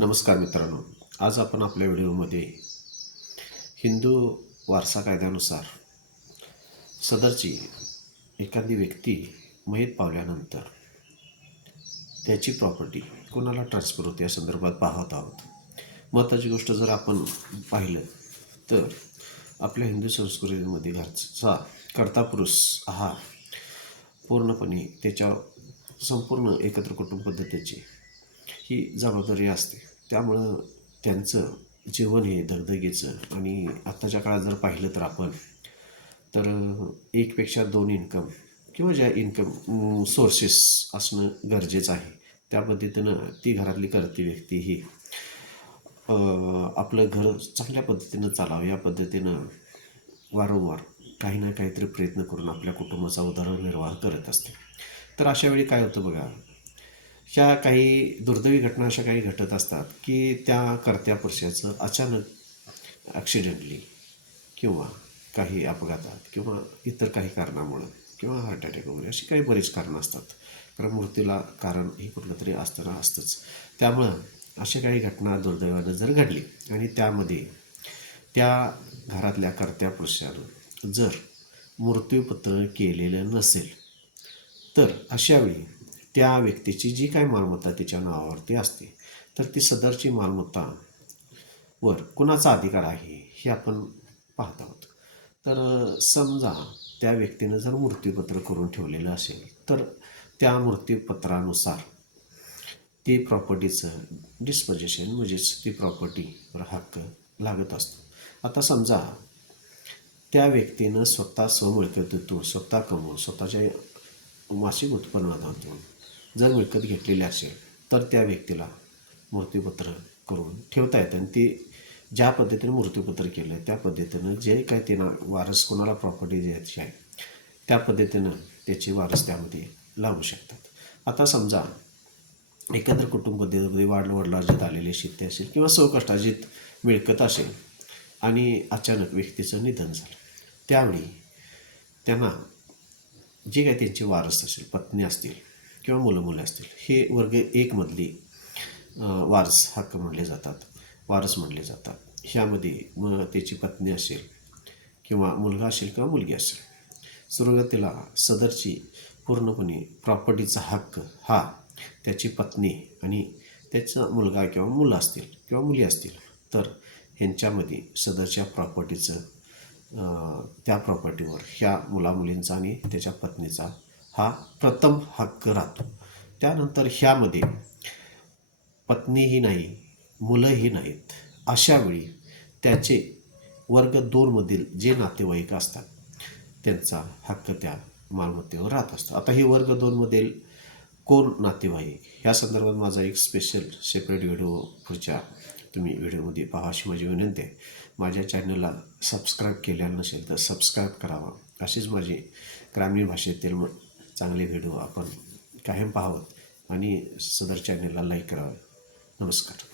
नमस्कार मित्रांनो. आज आपण आपल्या व्हिडिओमध्ये हिंदू वारसा कायद्यानुसार सदरची एखादी व्यक्ती मयत पावल्यानंतर त्याची प्रॉपर्टी कोणाला ट्रान्सफर होते या संदर्भात पाहत आहोत. महत्त्वाची गोष्ट जर आपण पाहिलं तर आपल्या हिंदू संस्कृतीमध्ये घरचा कर्ता पुरुष हा पूर्णपणे त्याच्या संपूर्ण एकत्र कुटुंब पद्धतीची ही जबाबदारी असते. त्यामुळं त्यांचं जीवन हे दगदगीचं आणि आत्ताच्या काळात जर पाहिलं तर आपण तर एकपेक्षा दोन इन्कम किंवा ज्या इन्कम सोर्सेस असणं गरजेचं आहे. त्या पद्धतीनं ती घरातली करती व्यक्ती ही आपलं घर चांगल्या पद्धतीनं चालावं. या पद्धतीनं वारंवार काही ना काहीतरी प्रयत्न करून आपल्या कुटुंबाचा उदरनिर्वाह करत असते. तर अशा वेळी काय होतं बघा ह्या काही दुर्दैवी घटना अशा काही घटत असतात की त्या कर्त्या पुरुषाचं अचानक ॲक्सिडेंटली किंवा काही अपघातात किंवा इतर काही कारणामुळं किंवा हार्ट अटॅक वगैरे अशी काही बरीच कारणं असतात. कारण मृत्यूला कारण हे कुठलं तरी असताना असतंच. त्यामुळं अशा काही घटना दुर्दैवानं जर घडली आणि त्यामध्ये त्या घरातल्या कर्त्या पुरुषानं जर मृत्यूपत्र केलेलं नसेल तर अशावेळी त्या व्यक्तीची जी काही मालमत्ता तिच्या नावावरती असते तर ती सदरची मालमत्ता वर कुणाचा अधिकार आहे हे आपण पाहत आहोत. तर समजा त्या व्यक्तीनं जर मृत्यूपत्र करून ठेवलेलं असेल तर त्या मृत्यूपत्रानुसार ती प्रॉपर्टीचं डिस्पोजेशन म्हणजेच ती प्रॉपर्टीवर हक्क लागत असतो. आता समजा त्या व्यक्तीनं स्वतः स्वमिळकतीतून स्वतः कमवून स्वतःच्या मासिक उत्पन्नातून जर मिळकत घेतलेली असेल तर त्या व्यक्तीला मृत्यूपत्र करून ठेवता येतं. आणि ती ज्या पद्धतीने मृत्यूपत्र केलं आहे त्या पद्धतीनं जे काय त्यांना वारस कोणाला प्रॉपर्टी द्यायची आहे त्या पद्धतीनं त्याची वारस त्यामध्ये लावू शकतात. आता समजा एकंदर कुटुंब पद्धतीमध्ये वाढ वडिलार्जित आलेले शेती असेल किंवा सौकष्टाजीत मिळकत असेल आणि अचानक व्यक्तीचं निधन झालं त्यावेळी त्यांना जे काही त्यांची वारस असेल पत्नी असतील किंवा मुलं मुलं असतील. हे वर्ग एकमधली वारस हक्क म्हणले जातात. वारस म्हणले जातात. ह्यामध्ये मग त्याची पत्नी असेल किंवा मुलगा असेल किंवा मुलगी असेल. सुरुवातीला सदरची पूर्णपणे प्रॉपर्टीचा हक्क हा त्याची पत्नी आणि त्याचा मुलगा किंवा मुलं असतील किंवा मुली असतील तर ह्यांच्यामध्ये सदरच्या प्रॉपर्टीचं त्या प्रॉपर्टीवर ह्या मुलामुलींचा आणि त्याच्या पत्नीचा हा प्रथम हक्क राहतो. त्यानंतर ह्यामध्ये पत्नीही नाही मुलंही नाहीत. अशावेळी त्याचे वर्ग दोनमधील जे नातेवाईक असतात त्यांचा हक्क त्या मालमत्तेवर राहत असतो. आता हे वर्ग दोनमधील कोण नातेवाईक? ह्या संदर्भात माझा एक स्पेशल सेपरेट व्हिडिओ पुढच्या तुम्ही व्हिडिओमध्ये पहा अशी माझी विनंती आहे. माझ्या चॅनलला सबस्क्राईब केलेलं नसेल तर सबस्क्राईब करावा. अशीच माझी ग्रामीण भाषेतील चांगले व्हिडिओ आपण कायम पाहावं आणि सदर चॅनलला लाईक करावं. नमस्कार.